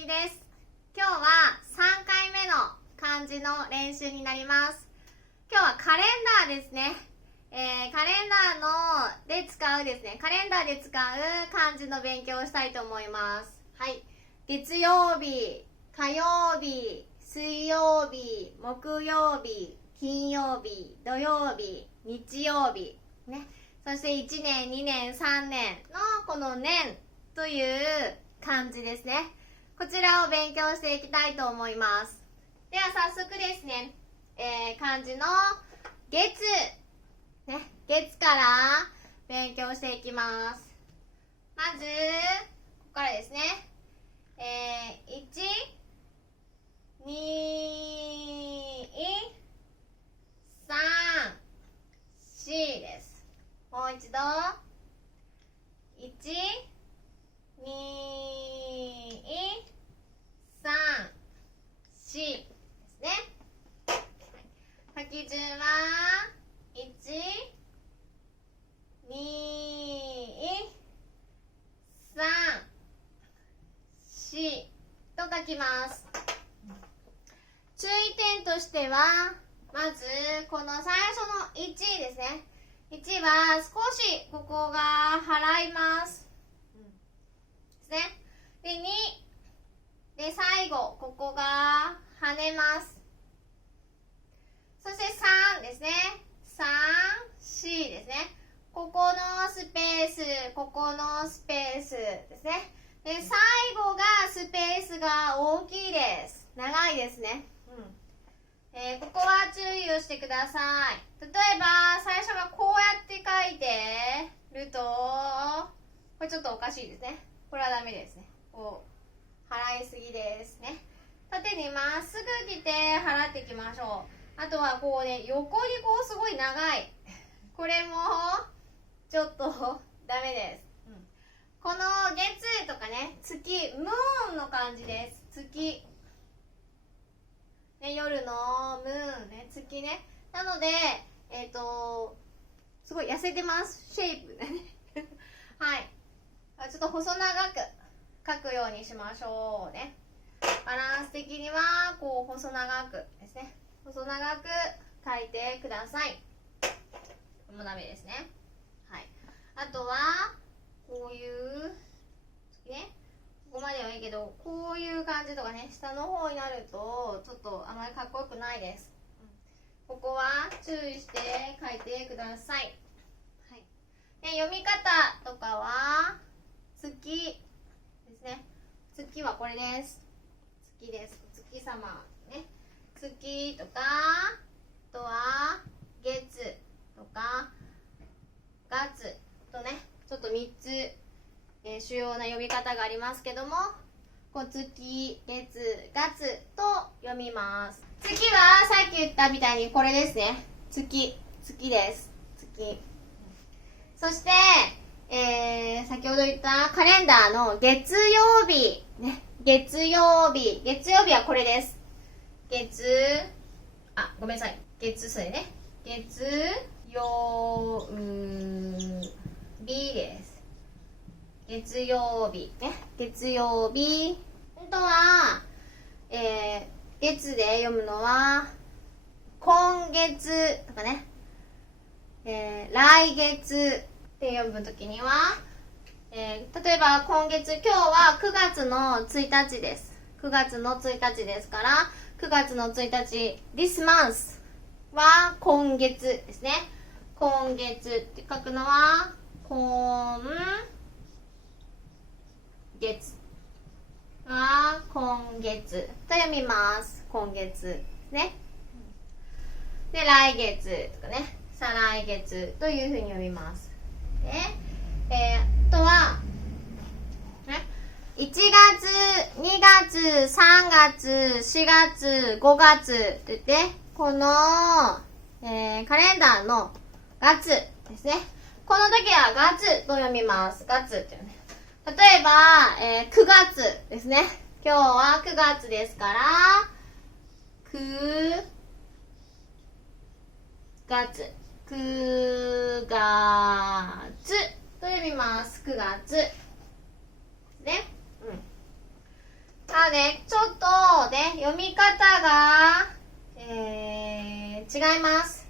みです。今日は3回目の漢字の練習になります。今日はカレンダーですね。カレンダーで使うですね、カレンダーで使う漢字の勉強をしたいと思います。はい。月曜日、火曜日、水曜日、木曜日、金曜日、土曜日、日曜日、ね。そして1年、2年、3年のこの年という漢字ですね。こちらを勉強していきたいと思います。では早速ですね、漢字の月、ね、月から勉強していきます。まず、ここからですね、1、2、3、4です。もう一度、1、2、3、4ですね。書き順は、1、2、3、4と書きます。注意点としては、まず、この最初の1ですね。1は少しここが払います。ですね。で、2。で、最後、ここが跳ねます。そして3ですね。3、4ですね。ここのスペース、ここのスペースですね。で、最後がスペースが大きいです。長いですね。ここは注意をしてください。例えば、最初がこうやって書いてると、これちょっとおかしいですね。これはダメですね。こう、払いすぎですね。縦にまっすぐ来て払っていきましょう。あとはこうね、横にこうすごい長い。これも、ちょっとダメです。この月とかね、月、ムーンの感じです。月。ね、夜のムーンね、月ね。なので、すごい痩せてます。シェイプでね。はい。ちょっと細長く書くようにしましょうね。バランス的には、こう、細長くですね。細長く書いてください。これもダメですね。はい。あとは、こういう、ね。ここまではいいけど、こういう感じとかね、下の方になると、ちょっとあまりかっこよくないです。ここは注意して書いてください。はい。で、読み方とかは、月ですね。月はこれです。月です。月様。ね。月とか、あとは、月とか、月とね、ちょっと3つ、主要な読み方がありますけども、こう月、月、月と読みます。月はさっき言ったみたいにこれですね。月です。月。そして、先ほど言ったカレンダーの月曜日。ね。月曜日はこれです。ごめんなさい。それね。月曜日です。月曜日ね。月曜日。本当は、月で読むのは、今月とかね、来月って読むときには、例えば今日は9月の1日です。9月の1日ですから、9月の1日、this month は今月ですね。今月って書くのは、今月は今月と読みます。今月ね。で、来月とかね、再来月というふうに読みます。あとは、ね、1月、2月、3月、4月、5月って言って、この、カレンダーの月ですね。この時は月と読みます。月っていうね。例えば、9月ですね。今日は9月ですから、9月。9月と読みます。9月。ね。あのでちょっとね読み方が、違います、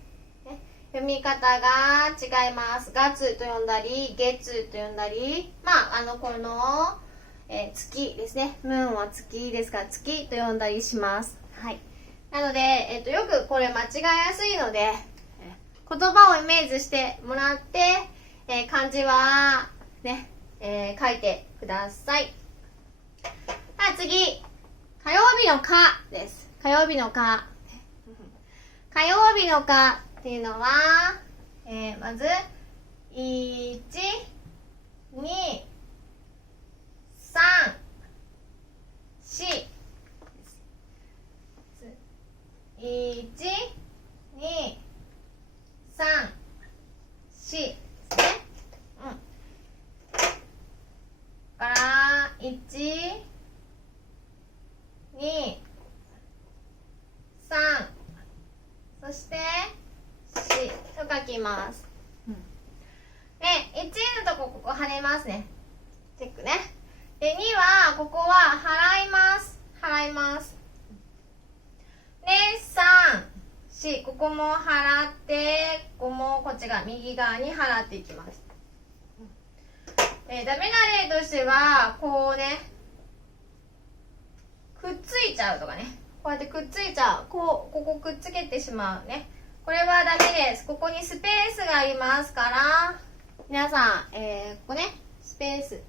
ね、読み方が違います。ガツと読んだりゲツと読んだり、この、月ですね。ムーンは月ですから月と読んだりします。はい。なので、よくこれ間違いやすいので、言葉をイメージしてもらって、漢字はね、書いてください。次、火曜日の火です。火曜日の火。火曜日の火っていうのは、まず、1、2、3、4。1、2、3、4ですね。から、1、2、3、そして4と書きます。で、1のとここ跳ねますね。チェックね。で、2はここは払います。払います。で、3、4、ここも払って、ここもこっちが右側に払っていきます。ダメな例としては、こうね、くっついちゃうとかね。こうやってくっついちゃう。ここくっつけてしまうね。これはダメです。ここにスペースがありますから、皆さん、ここね、スペース。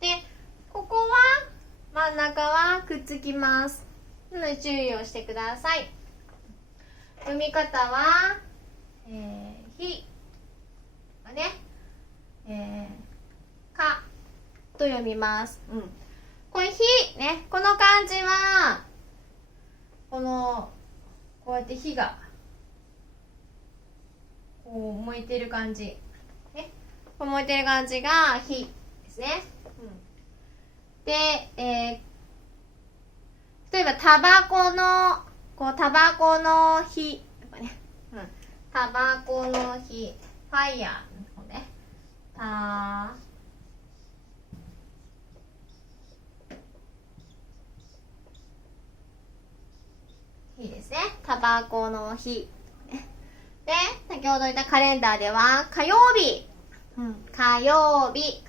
で、ここは、真ん中はくっつきます。なので注意をしてください。読み方は、ひ、ね、かと読みます。これひね、この漢字はこうやって火がこう燃えてる感じ、ね、こう燃えてる感じが火ですね。で、例えばタバコの火とかね、タバコの火、ファイヤーのね、火ですね。タバコの火。で、先ほど言ったカレンダーでは火曜日。火曜日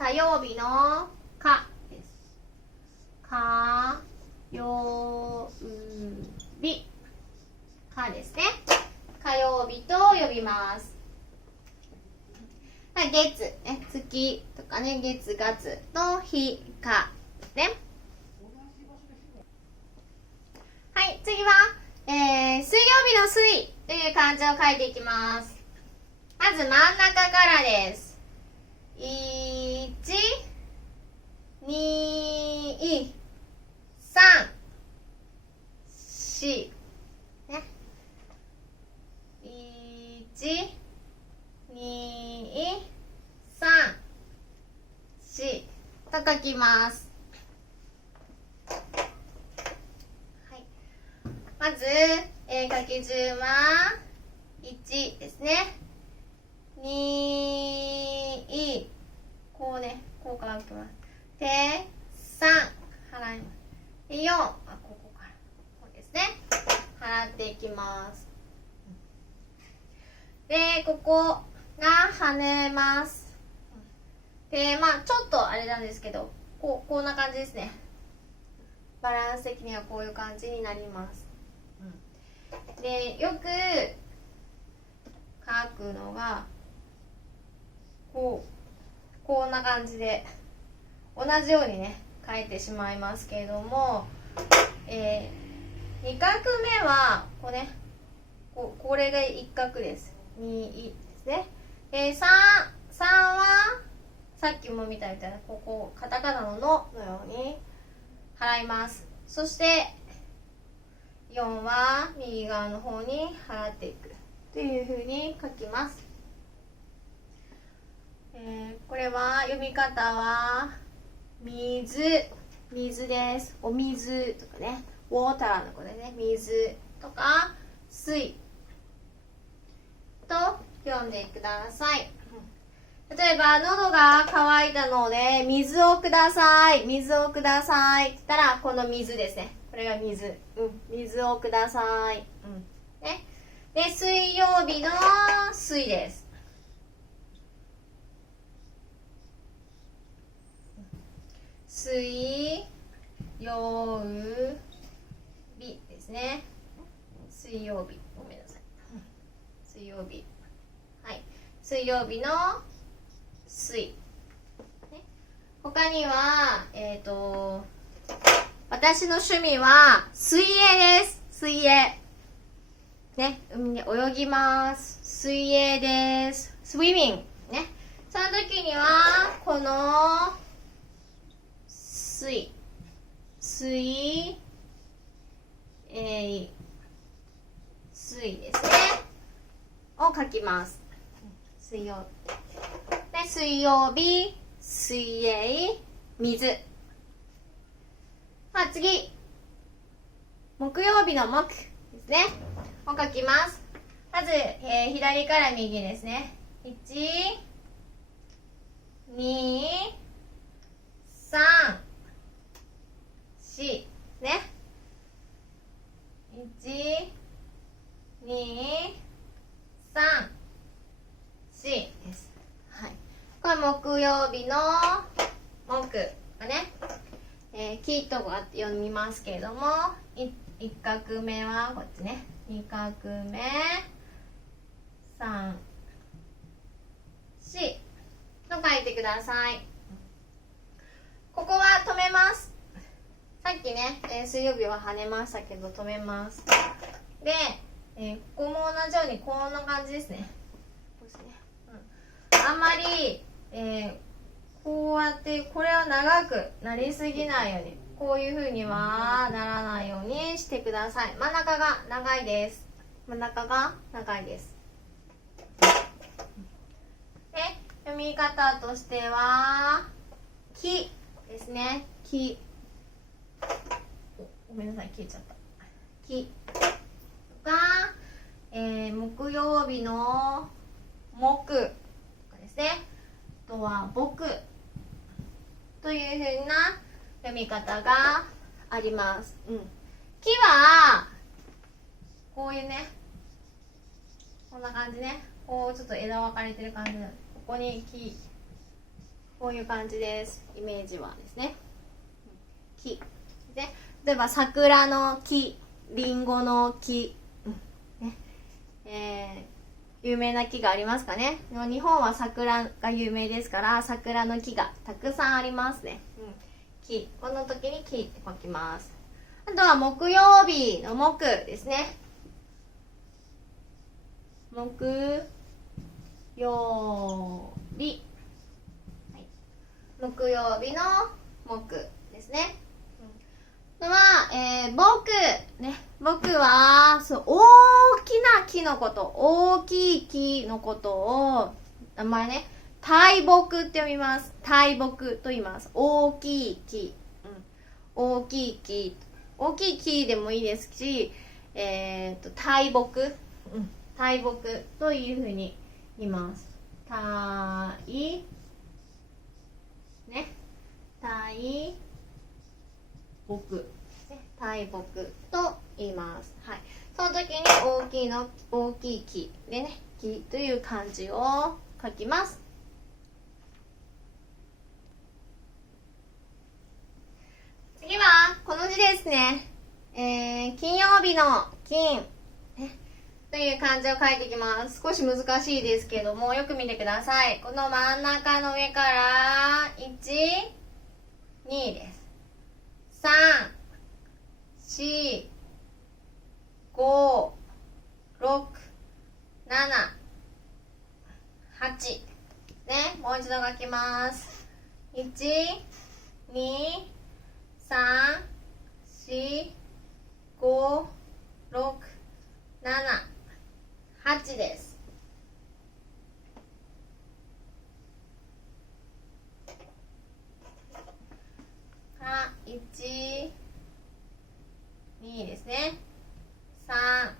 の火です。火曜日。火ですね。火曜日と呼びます。月、ね、月とかね、月、月の日、火ですね。はい、次は、水曜日の水という漢字を書いていきます。まず真ん中からです。1、2、3、4。ね。1、2、3、4と書きます。まず、書き順は1ですね。2、こうね、こうから書きます。で、3、払います。で、4、ここから、こうですね。払っていきます。で、ここが跳ねます。で、ちょっとあれなんですけど、こんな感じですね。バランス的にはこういう感じになります。で、よく書くのがこんな感じで同じようにね書いてしまいますけれども、2画目はこうね、これが1画です。2ですね。3はさっきも見たみたいなカタカナの「の」のように払います。そして4は右側の方に払っていくというふうに書きます。これは読み方は水です。お水とかね、ウォーターのことでね、水とか水と読んでください。例えば喉が渇いたので水をください、水をくださいって言ったら、この水ですね。これが水、水をください、ね。で、水曜日の水です。水曜日ですね。水曜日、ごめんなさい。水曜日、はい、水曜日の水、ね、他には私の趣味は水泳です。水泳ね、海で泳ぎます。水泳です。スイミングね。その時にはこの水ですねを書きます。水曜で、水曜日、水泳、水。次、木曜日の木ですねを書きます。まず、左から右ですね。1、2、3、4ね。1、2、3、4です。はい。これ木曜日の木がね、木とかって読みますけれども、1画目はこっちね。2画目、3、4と書いてください。ここは止めます。さっきね、水曜日は跳ねましたけど止めます。で、ここも同じようにこんな感じですね。あんまり、こうやってこれは長くなりすぎないように、こういう風にはならないようにしてください。真ん中が長いです。真ん中が長いです。で、読み方としては木ですね。木、ごめんなさい、消えちゃった。木が、木曜日の木ですね。あとは木というふうな読み方があります。木はこういうね、こんな感じね。こうちょっと枝分かれてる感じなので、ここに木、こういう感じです。イメージはですね。木で、例えば桜の木、りんごの木、有名な木がありますかね。日本は桜が有名ですから、桜の木がたくさんありますね。木、この時に木って書きます。あとは木曜日の木ですね。木曜日、はい、木曜日の木ですね。僕ね、僕はそう大きな木のこと、大きい木のことを名前ね、大木って読みます。大木と言います。大きい木、大きい木、大きい木でもいいですし、大木、大木というふうに言います。大ね、大木、大木と言います。はい。その時に大きい木でね、木という漢字を書きます。次はこの字ですね。金曜日の金、という漢字を書いていきます。少し難しいですけども、よく見てください。この真ん中の上から1、2です。3、4、5、6、7、8ね、もう一度書きます。1、2、3、4、5、6、7、8です。1、2ですね。3、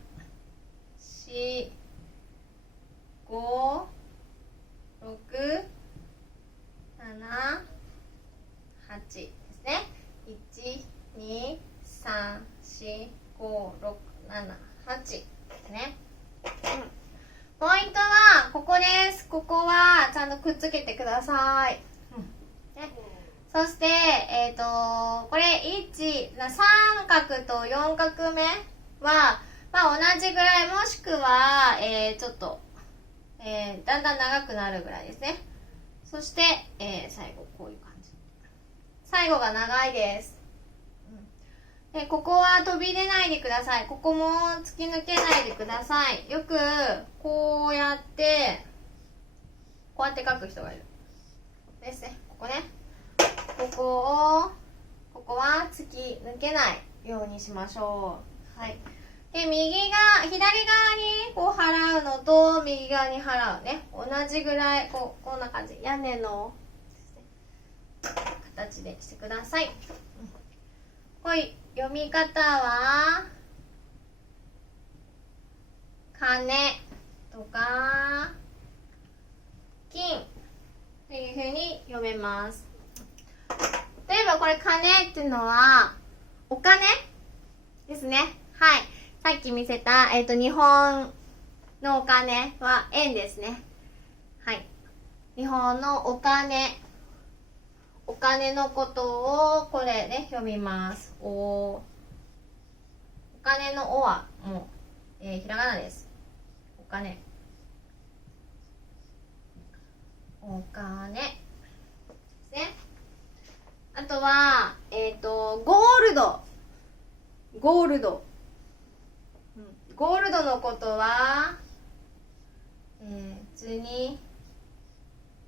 4、5、6、ですね。1234567ですね。ポイントはここです。ここはちゃんとくっつけてください。ね、そしてこれ三角と4画目は、まあ、同じぐらい、もしくは、ちょっと、だんだん長くなるぐらいですね。そして、最後こういう感じ。最後が長いです。でここは飛び出ないでください。ここも突き抜けないでください。よくこうやって書く人がいるですね。ここね、ここは突き抜けないようにしましょう。はい。で左側にこう払うのと右側に払うね、同じぐらいこんな感じ、屋根の形でしてください。これ読み方は金とか金というふうに読めます。例えばこれ金っていうのはお金ですね。はい、さっき見せた、日本のお金は円ですね。はい、日本のお金のことをこれで読みます。お金のおはもう、ひらがなです。お金ですね。あとはゴールドのことは、普通に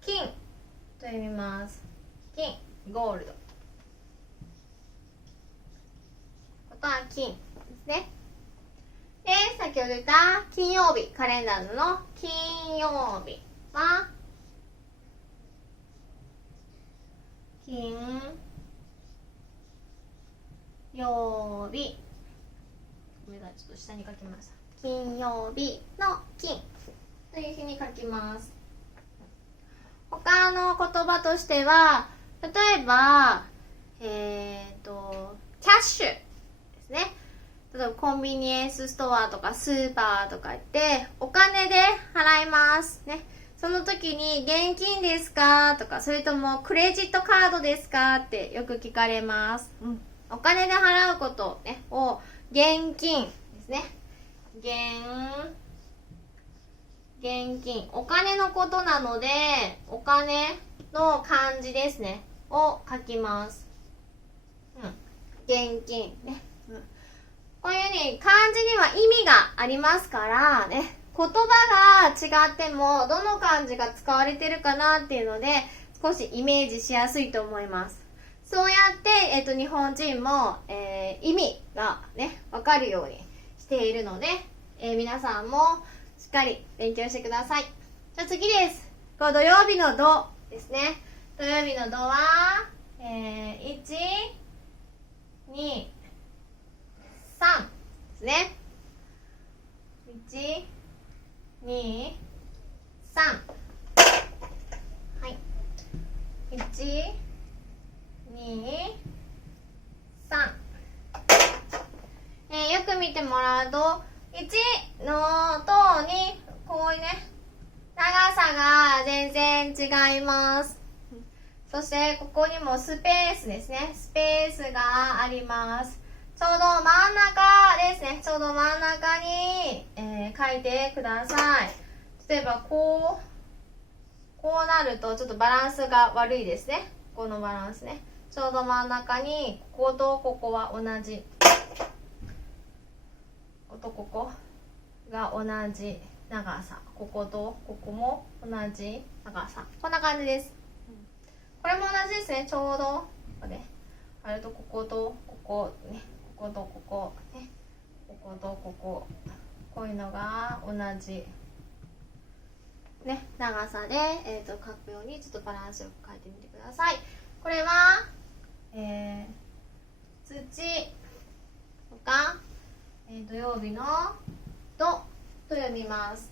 金と読みます。金、ゴールド。ことは金ですね。で、先ほど言った金曜日、カレンダーの金曜日は金曜日。ごめんなさい、ちょっと下に書きました。金曜日の金というふうに書きます。他の言葉としては、例えばキャッシュですね。例えばコンビニエンスストアとかスーパーとか行ってお金で払いますね。その時に現金ですかとか、それともクレジットカードですかってよく聞かれます。お金で払うことねを現金ですね。現金、お金のことなのでお金の漢字ですねを書きます。現金ね。こういうふうに漢字には意味がありますからね、言葉が違ってもどの漢字が使われてるかなっていうので少しイメージしやすいと思います。そうやって、日本人も、意味がね分かるようにしているので、皆さんもしっかり勉強してください。じゃあ次です。こう土曜日の土ですね。土曜日の土は、1、2、3ですね。1、2、3。はい。1、2、3。よく見てもらうと、1のとにこういうね、長さが全然違います。そしてここにもスペースですね。スペースがあります。ちょうど真ん中ですね。ちょうど真ん中に、書いてください。例えばこうなるとちょっとバランスが悪いですね。このバランスね。ちょうど真ん中にこことここは同じ。こことここが同じ長さ。こことここも同じ長さ。こんな感じです。これも同じですね。ちょうどここであるとこことここね。こことここね。こことここ。こういうのが同じね、長さで、書くようにちょっとバランスよく書いてみてください。これは、土とか、土曜日の土と読みます。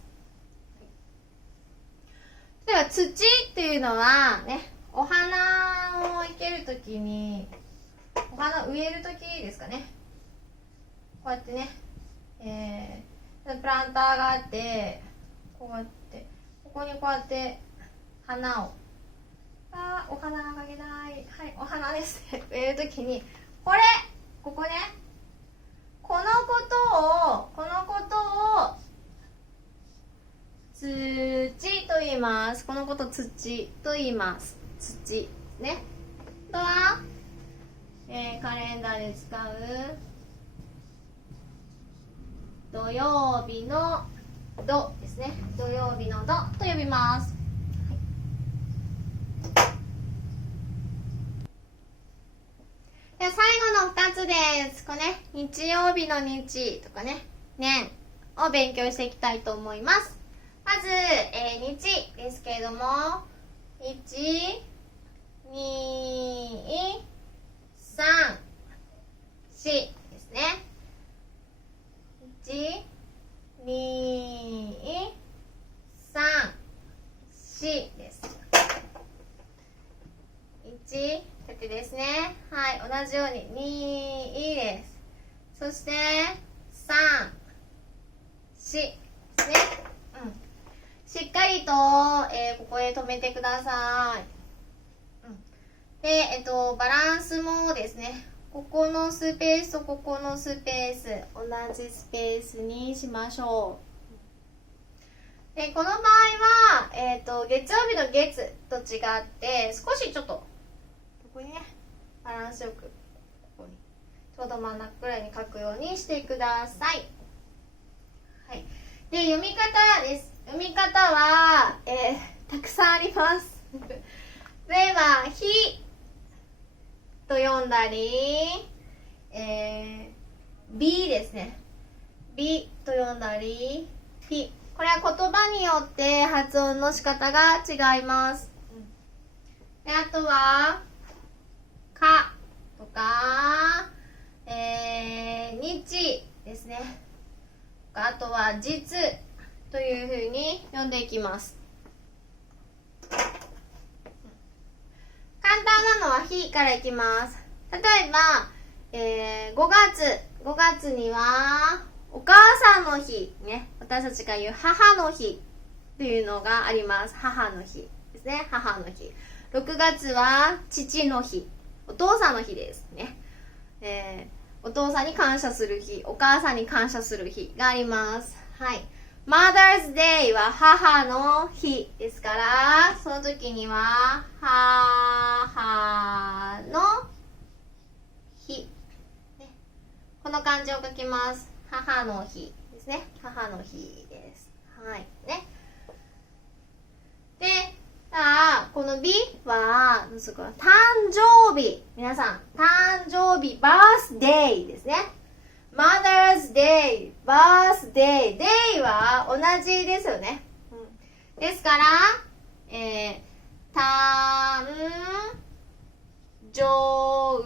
例えば土っていうのはね、お花を生けるときに、お花植えるときですかね。こうやってね、プランターがあって、こうやって、ここにこうやって花を、お花がかけない。はい、お花ですね。植えるときに、ここね、このことを、土と言います。このこと土と言います。土。ね。あとは、カレンダーで使う、土曜日の土ですね。土曜日の土と呼びます。では最後の2つです。これね、日曜日の日とかね、年を勉強していきたいと思います。まず、日ですけれども、1、2、3、4ですね。1、2、3、4です。1、こうやってですね。はい、同じように2です。そして、3、4ですね。しっかりと、ここで止めてください。で、バランスもですね、ここのスペースとここのスペース、同じスペースにしましょう。で、この場合は、月曜日の月と違って、少しちょっと、ここにね、バランスよく、ここに、ちょうど真ん中くらいに書くようにしてください。はい。で、読み方です。読み方は、たくさんあります。例えば、日と読んだり、B ですね。B と読んだり、P。これは言葉によって発音の仕方が違います。で、あとは、かとか、日ですね。あとは、実というふうに読んでいきます。簡単なのは日からいきます。例えば、5月にはお母さんの日、ね、私たちが言う母の日というのがあります。母の日ですね。母の日。6月は父の日、お父さんの日ですね。お父さんに感謝する日、お母さんに感謝する日があります。はい。Mother's Day は母の日ですから、その時には母の日、ね、この漢字を書きます。母の日ですね。母の日です。はいね。で、さあこの B は誕生日。皆さん、誕生日、バースデーですね。Mother's Day, Birthday, Day は同じですよね。ですから、誕生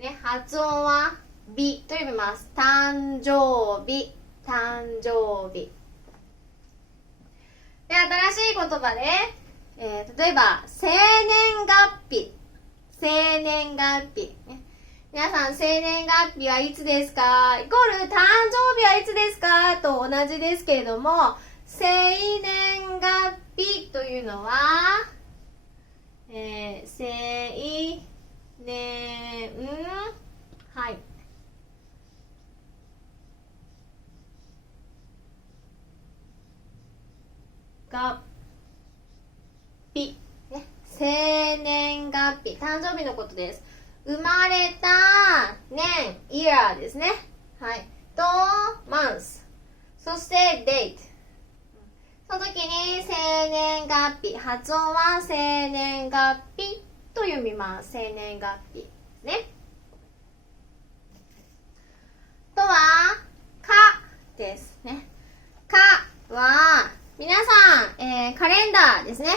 ね、発音は B と読みます。誕生日、誕生日。で、新しい言葉で、例えば、生年月日、生年月日。ね、皆さん、生年月日はいつですか？イコール、誕生日はいつですか？と同じですけれども、生年月日というのは、生年、はい。月日、ね。生年月日、誕生日のことです。生まれた年、year ですね。はい。と、month。そして、date。その時に、生年月日。発音は、生年月日と読みます。生年月日。ね。とは、かですね。かは、皆さん、カレンダーですね。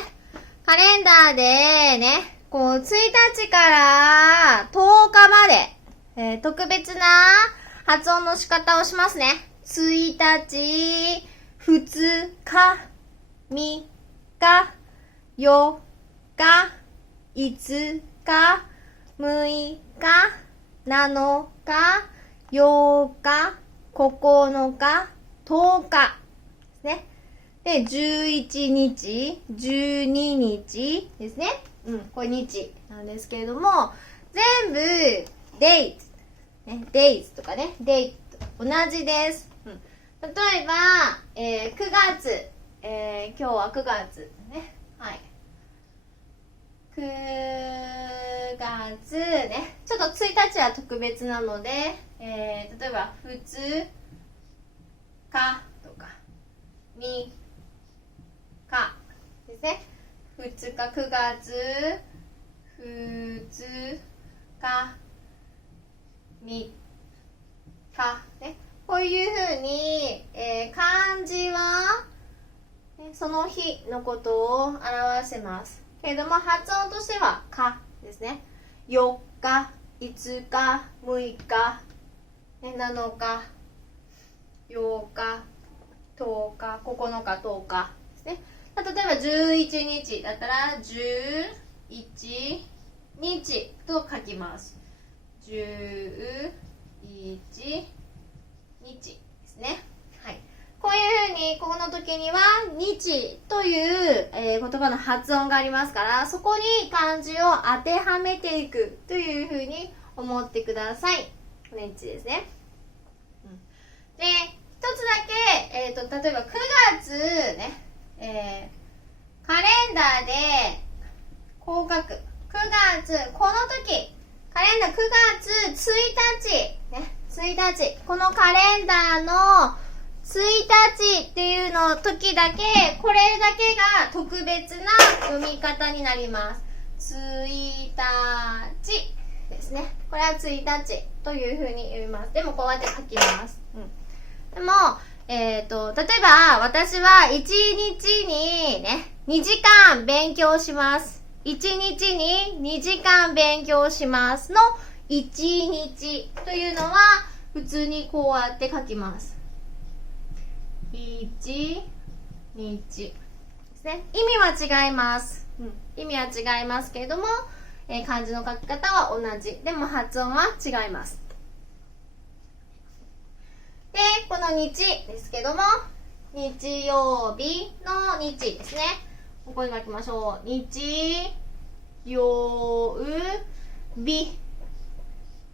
カレンダーでね、1日から10日まで、特別な発音の仕方をしますね。1日、2日、3日、4日、5日、6日、7日、8日、9日、10日ですね。で、11日、12日ですね。これ日なんですけれども、全部、date、ね、days とかね、date 同じです。例えば、9月、今日は9月ね。はい。9月ね。ちょっと1日は特別なので、例えば、2日とか、3日ですね。2日、9月、2日、3日、ね。こういうふうに、漢字は、その日のことを表せます。けれども、発音としては、かですね。4日、5日、6日、7日、8日、10日、9日、10日ですね。例えば11日だったら11日と書きます。11日ですね。はい。こういうふうにここの時には日という、言葉の発音がありますから、そこに漢字を当てはめていくというふうに思ってください。これ日ですね。で、一つだけ、例えば9月ね、カレンダーでこう書く。9月、この時、カレンダー9月1日、ね、1日。このカレンダーの1日っていうの時だけ、これだけが特別な読み方になります。1日ですね。これは1日というふうに読みます。でもこうやって書きます。でも、例えば私は1日にね、2時間勉強します。1日に2時間勉強しますの1日というのは普通にこうやって書きます。1日ですね。意味は違います。意味は違いますけれども、漢字の書き方は同じ。でも発音は違います。で、この日ですけども、日曜日の日ですね。ここに書きましょう。日曜日。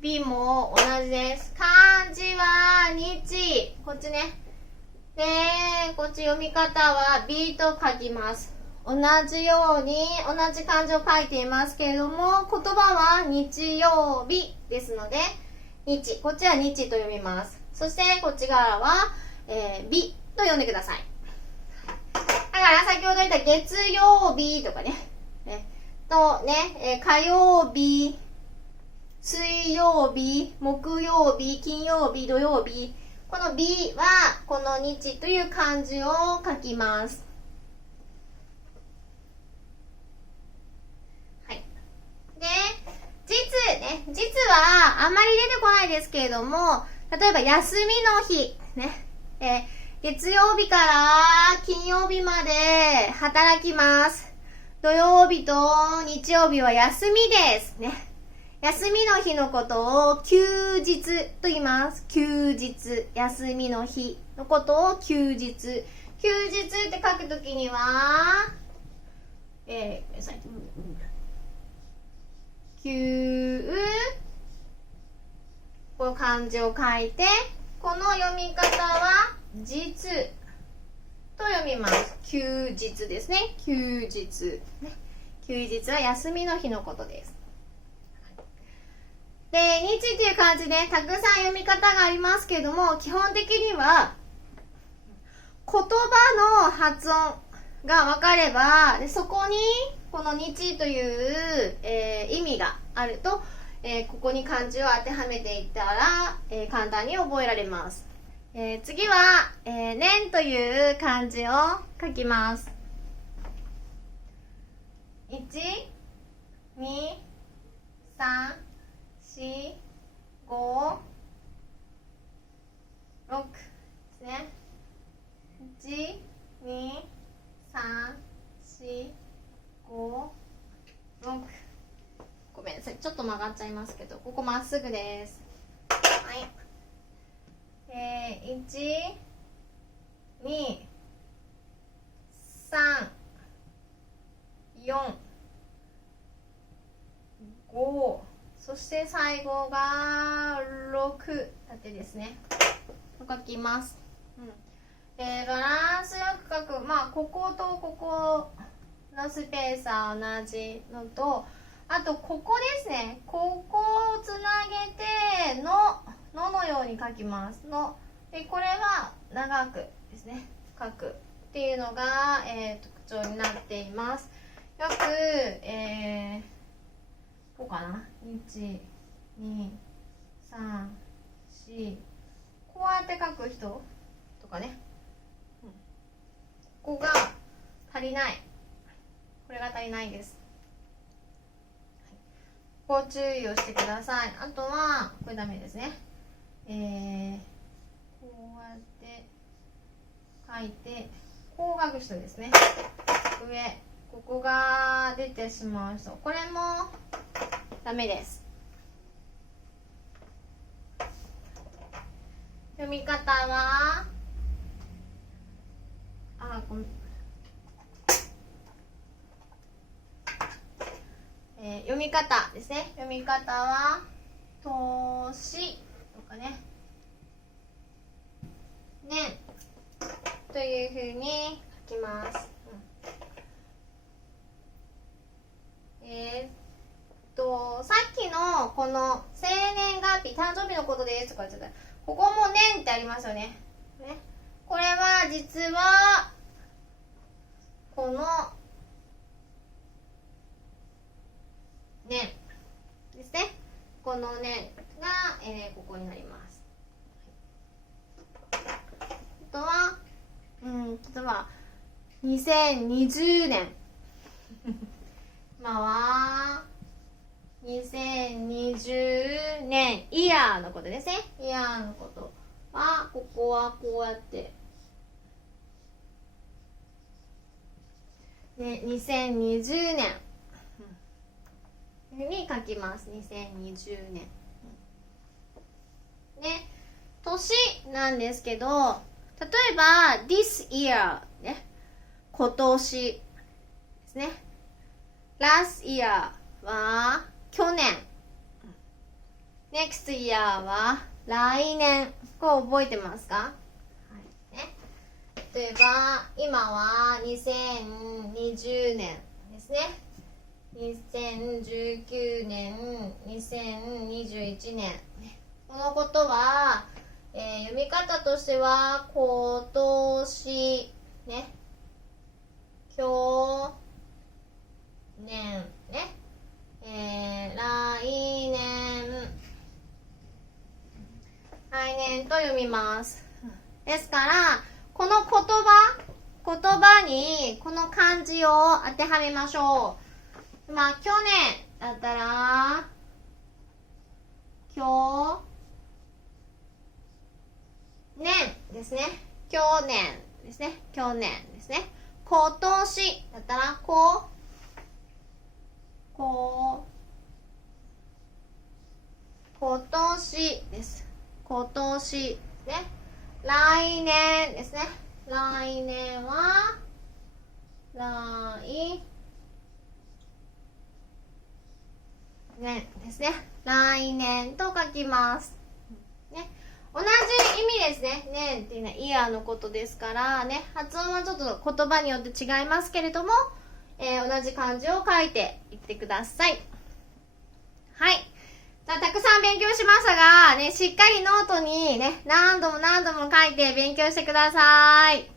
日も同じです。漢字は日。こっちね。で、こっち読み方は B と書きます。同じように同じ漢字を書いていますけれども、言葉は日曜日ですので、日。こっちは日と読みます。そしてこっち側は、日と読んでください。だから先ほど言った月曜日とかね。とね、火曜日、水曜日、木曜日、金曜日、土曜日。この日はこの日という漢字を書きます。はい。で、実はあんまり出てこないですけれども、例えば休みの日、ね、月曜日から金曜日まで働きます。土曜日と日曜日は休みですね。休みの日のことを休日と言います。休日。休みの日のことを休日。休日って書くときには、この漢字を書いて、この読み方は実と読みます。休日ですね。休日。休日は休みの日のことです。で、日っていう漢字ね、たくさん読み方がありますけれども、基本的には言葉の発音が分かれば、でそこにこの日という、意味があると、ここに漢字を当てはめていったら、簡単に覚えられます。次は、年という漢字を書きます。1、2、3、4、5、6ですね。1、2、3、4、5、6ちょっと曲がっちゃいますけど、ここまっすぐです。はい。1、2、3、4、5、そして最後が6縦ですね。書きます。バランスよく書く。まあこことここのスペースは同じのと、あとここですね。ここをつなげてのように書きますので、これは長くですね書くっていうのが、特徴になっています。よく、こうかな、1、2、3、4、こうやって書く人とかね、ここが足りない、これが足りないです。ここ注意をしてください。あとはこれダメですね。こうやって書いて、こう書く人ですね。上、ここが出てしまう人、これもダメです。読み方は読み方ですね。読み方は年とかね、年というふうに書きます。さっきのこの生年月日、誕生日のことですとか言ってた、ここも年ってありますよね。これは実はこの年ですね。この年が、ここになります。あとは例えば2020年今は2020年イヤーのことですね。イヤーのことはここはこうやってね、2020年に書きます。2020年ね、年なんですけど、例えば this year ね、今年ですね。last year は去年、next year は来年。こう覚えてますか？はいね、例えば今は2020年ですね。2019年、2021年。このことは、読み方としては今年ね、去年ね、来年と読みます。ですからこの言葉にこの漢字を当てはめましょう。まあ去年だったら去年ですね。去年ですね。去年ですね。今年だったら今年です。今年ね。来年ですね。来年は来年ですね。来年と書きますね。同じ意味ですね。年っていうのはイヤーのことですからね、発音はちょっと言葉によって違いますけれども、同じ漢字を書いていってください。はい。じゃあたくさん勉強しましたがね、しっかりノートにね、何度も書いて勉強してください。